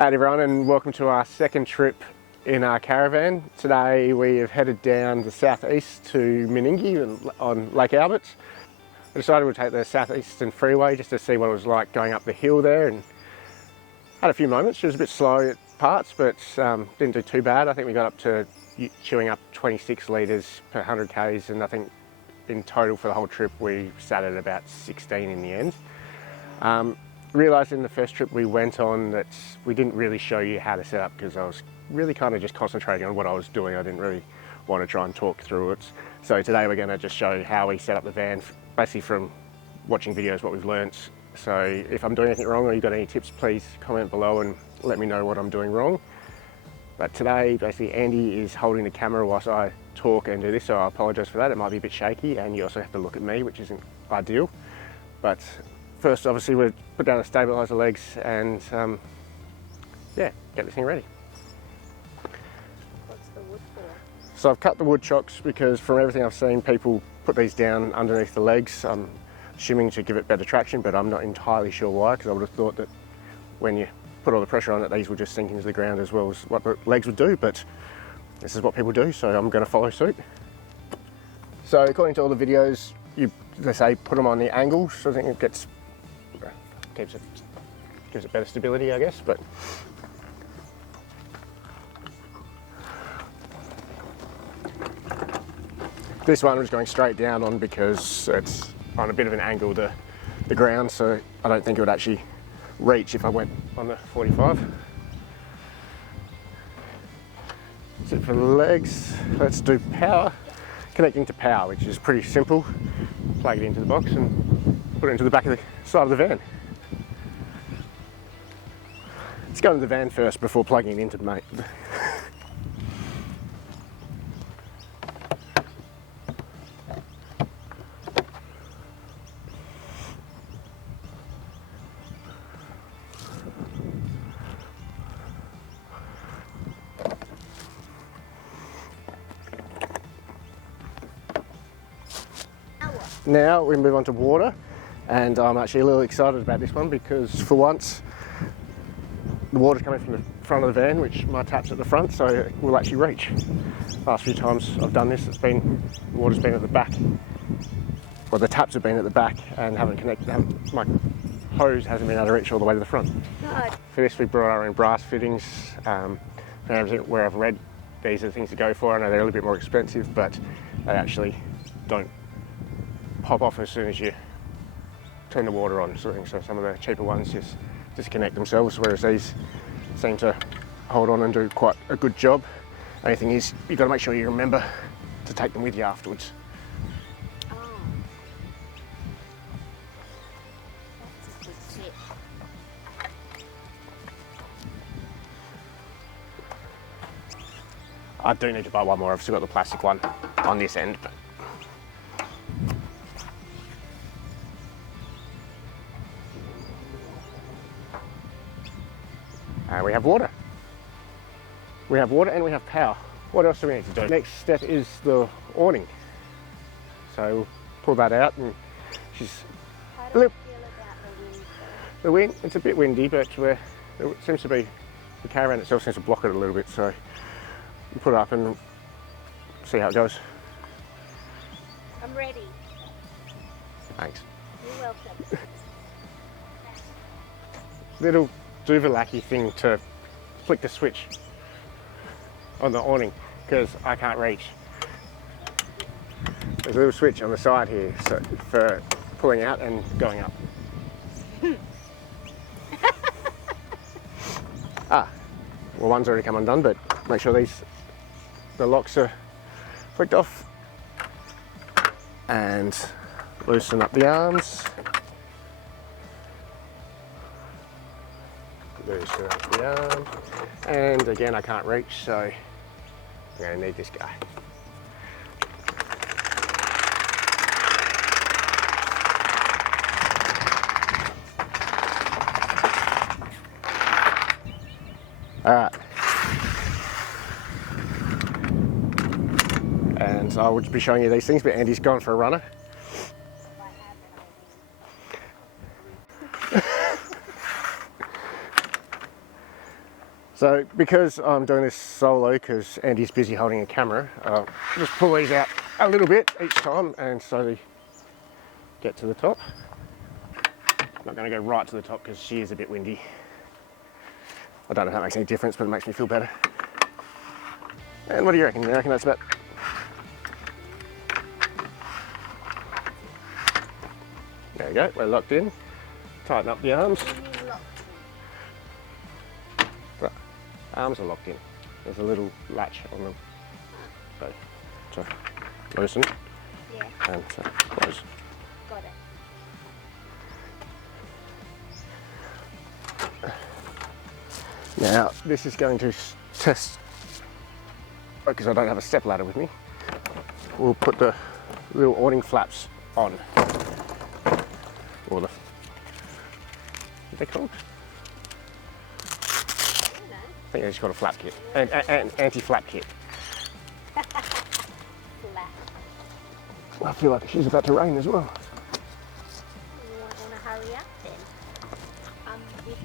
Hi everyone, and welcome to our second trip in our caravan. Today we have headed down the southeast to Meningie on Lake Albert. We decided we'd take the southeastern freeway just to see what it was like going up the hill there, and had a few moments. It was a bit slow at parts, but didn't do too bad. I think we got up to chewing up 26 litres per 100 k's, and I think in total for the whole trip we sat at about 16 in the end. Realised in the first trip we went on that we didn't really show you how to set up, because I was really kind of just concentrating on what I was doing. I didn't really want to try and talk through it. So today we're going to just show how we set up the van, basically from watching videos, what we've learnt. So if I'm doing anything wrong or you've got any tips, please comment below and let me know what I'm doing wrong. But today basically Andie is holding the camera whilst I talk and do this, so I apologise for that. It might be a bit shaky, and you also have to look at me, which isn't ideal. But first, obviously, we'll put down the Stabiliser Legs and yeah, get this thing ready. What's the wood for? So I've cut the wood chocks because from everything I've seen, people put these down underneath the legs. I'm assuming to give it better traction, but I'm not entirely sure why, because I would have thought that when you put all the pressure on it, these would just sink into the ground as well as what the legs would do, but this is what people do, so I'm going to follow suit. So according to all the videos, they say put them on the angle, so I think it gives it better stability, I guess. But this one was going straight down on because it's on a bit of an angle, the ground, so I don't think it would actually reach if I went on the 45. That's it for the legs. Let's do power. Connecting to power, which is pretty simple. Plug it into the box and put it into the back of the side of the van. Let's go into the van first before plugging it into the mate. Now we move on to water, and I'm actually a little excited about this one because for once the water's coming from the front of the van, which my tap's at the front, so it will actually reach. Last few times I've done this, the water's been at the back. Well, the taps have been at the back and haven't connected. My hose hasn't been able to reach all the way to the front. God. For this we brought our own brass fittings. Where I've read these are the things to go for. I know they're a little bit more expensive, but they actually don't pop off as soon as you turn the water on, sort of thing. So some of the cheaper ones just disconnect themselves, whereas these seem to hold on and do quite a good job. Only thing is, you've got to make sure you remember to take them with you afterwards. Oh. That's a good tip. I do need to buy one more. I've still got the plastic one on this end, but we have water. We have water and we have power. What else do we need to do? Next step is the awning. So we'll pull that out, and she's How do you feel about the wind? the wind. It's a bit windy, but it seems to be, the caravan itself seems to block it a little bit. So we'll put it up and see how it goes. I'm ready. Thanks. You're welcome. Little Duvalacky thing to flick the switch on the awning because I can't reach. There's a little switch on the side here, so for pulling out and going up. Well, one's already come undone, but make sure the locks are flicked off, and loosen up the arms. Loosen up the arm, and again I can't reach, so I'm going to need this guy. Alright, and I would be showing you these things, but Andie's gone for a runner. So because I'm doing this solo, because Andie's busy holding a camera, I'll just pull these out a little bit each time and slowly get to the top. I'm not going to go right to the top because she is a bit windy. I don't know if that makes any difference, but it makes me feel better. And what do you reckon? You reckon that's about... There we go, we're locked in. Tighten up the arms. Right. Arms are locked in. There's a little latch on them. So to loosen and to close. Got it. Now this is going to test, because I don't have a step ladder with me. We'll put the little awning flaps on. Or the, what are they called? I think they just got a flap kit, an anti-flap kit. I feel like she's about to rain as well. You want to hurry up then? With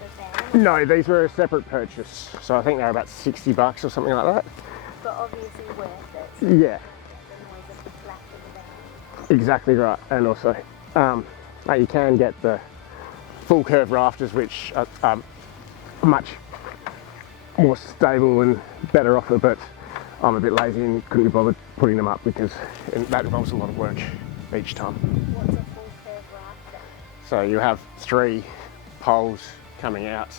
the van. No, these were a separate purchase, so I think they're about $60 or something like that. But obviously worth it. Yeah. The noise of the flap in the van. Exactly right, and also you can get the full curve rafters, which are much more stable and better offer, but I'm a bit lazy and couldn't be bothered putting them up because that involves a lot of work each time. What's a full curve rafter? So you have 3 poles coming out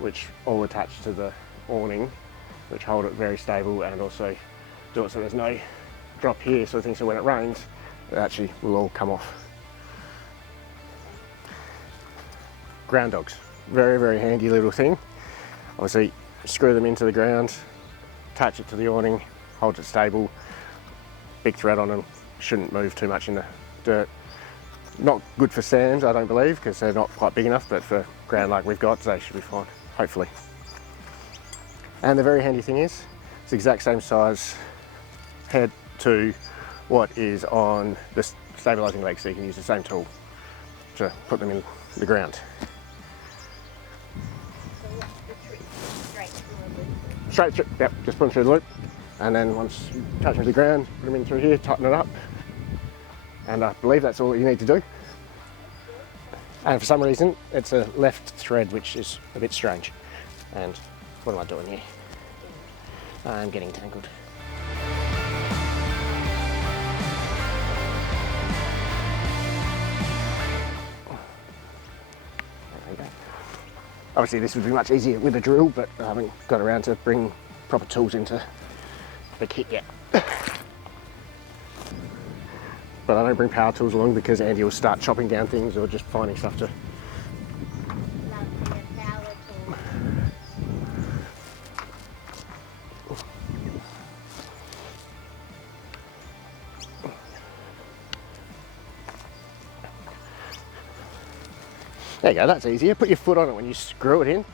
which all attach to the awning, which hold it very stable and also do it so there's no drop here sort of thing, so when it rains it actually will all come off. Ground dogs, very, very handy little thing. Obviously screw them into the ground, attach it to the awning, holds it stable, big thread on them, shouldn't move too much in the dirt. Not good for sands, I don't believe, because they're not quite big enough, but for ground like we've got, they should be fine, hopefully. And the very handy thing is, it's the exact same size head to what is on the stabilising legs, so you can use the same tool to put them in the ground. Straight through, yep, just put them through the loop, and then once you touch them to the ground, put them in through here, tighten it up, and I believe that's all you need to do. And for some reason, it's a left thread, which is a bit strange. And what am I doing here? I'm getting tangled. Obviously this would be much easier with a drill, but I haven't got around to bring proper tools into the kit yet. But I don't bring power tools along because Andie will start chopping down things or just finding stuff to... There you go, that's easier. Put your foot on it when you screw it in.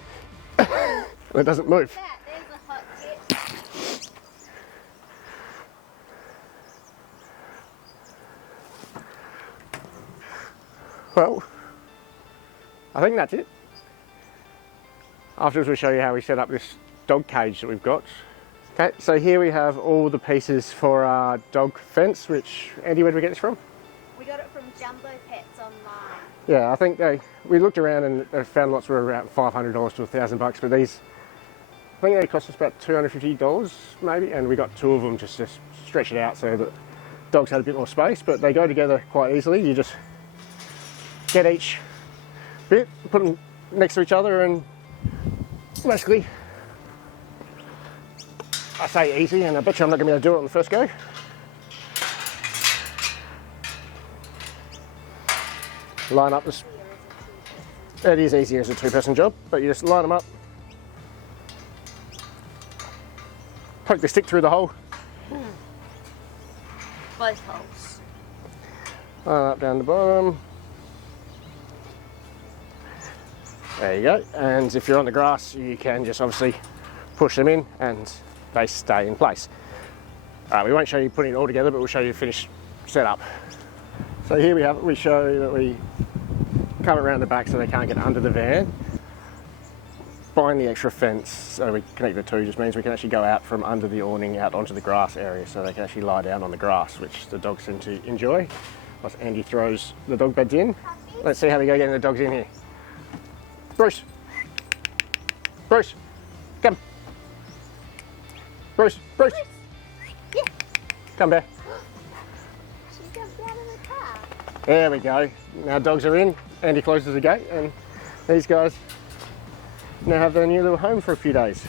It doesn't move. There's a hot tip. Well, I think that's it. Afterwards we'll show you how we set up this dog cage that we've got. Okay, so here we have all the pieces for our dog fence, which, Andie, where did we get this from? We got it from Jumbo Pets online. Yeah, I think we looked around and found lots were around $500 to $1,000, but these, I think they cost us about $250 maybe, and we got 2 of them just to stretch it out so that dogs had a bit more space, but they go together quite easily. You just get each bit, put them next to each other, and basically, I say easy, and I bet you I'm not going to be able to do it on the first go. Line up this. It is easier as a 2-person job, but you just line them up, poke the stick through the hole. Both holes. Line up down the bottom. There you go. And if you're on the grass, you can just obviously push them in and they stay in place. We won't show you putting it all together, but we'll show you the finished setup. So here we have it. We show that we come it around the back so they can't get under the van. buying the extra fence so we connect the two just means we can actually go out from under the awning out onto the grass area so they can actually lie down on the grass, which the dogs seem to enjoy. Plus Andie throws the dog beds in. Let's see how we go getting the dogs in here. Bruce! Bruce! Come! Bruce! Bruce! Yeah. Come back. She jumped out of the car. There we go. Now dogs are in. Andie closes the gate and these guys now have their new little home for a few days.